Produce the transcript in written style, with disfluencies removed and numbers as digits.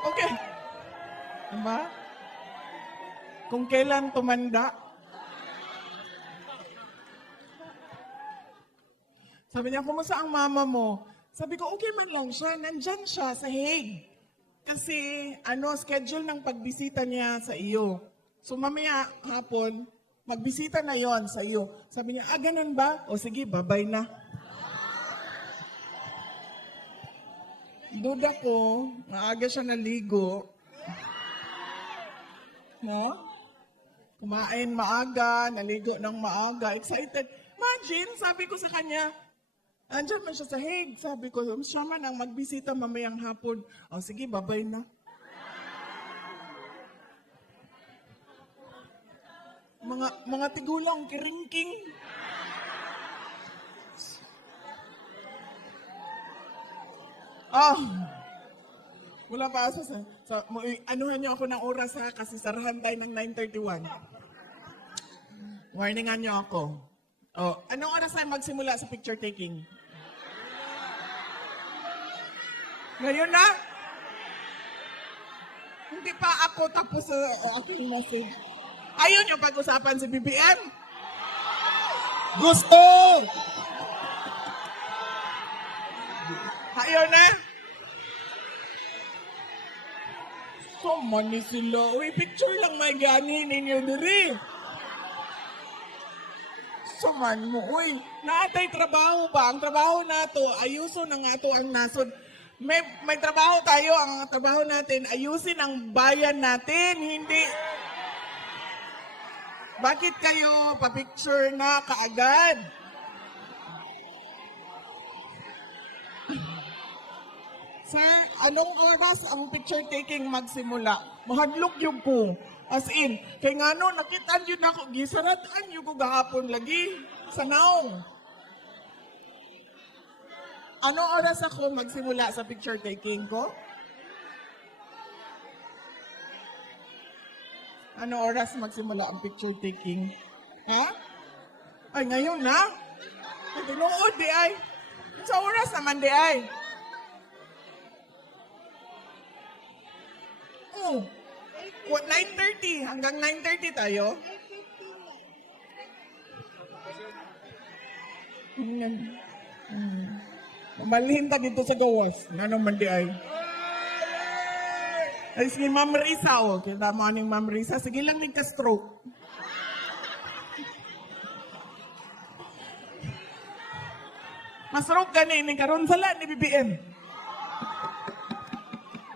Okay. Diba? Kung kailan tumanda. Sabi niya, kumusta ang mama mo? Sabi ko, okay man lang siya. Nandyan siya sa Hague. Kasi, schedule ng pagbisita niya sa iyo. So, mamaya hapon, magbisita na yon sa iyo. Sabi niya, ganun ba? O sige, babay na. Duda ko, maaga siya naligo. No? Kumain maaga, naligo ng maaga, excited. Imagine, sabi ko sa kanya, andyan man siya sa Hague. Sabi ko, siya man ang magbisita mamayang hapon. O sige, babay na. Mga tigulang, kiringking. Wala pa asa sa anuhan niyo ako ng oras ha, kasi sarahan tayo ng 9:31. Warningan niyo ako. Anong oras tayo magsimula sa picture taking? Ngayon na? Hindi pa ako tapos sa aking message. Ayaw niyo pag-usapan si BBM? Gusto! Ayaw na? So, mani sila. Uy, picture lang may gani ninyo diri. So, man mo. Uy, naatay trabaho ba? Ang trabaho nato, ayuso na nga to ang nasod. May trabaho tayo. Ang trabaho natin, ayusin ang bayan natin. Hindi. Bakit kayo pa-picture na kaagad? Sir, anong oras ang picture taking magsimula? Mahadlok yung ko. As in, kay nga no, nakitaan yun ako, gisarataan yun ko gahapon lagi sa naong. Anong oras ako magsimula sa picture taking ko? Anong oras magsimula ang picture taking? Ha? Ay, ngayon na? Ay, tinuod di ay. Sa oras naman di ay. What, 9:30? Hanggang 9:30 tayo? Malhin ta dito sa gawas. Nga naman di ay. Ay, sige, Ma'am Risa, kita mo aning Ma'am Risa. Sige lang din ka-stroke. Mas-stroke ka ni karon sala ni BBM.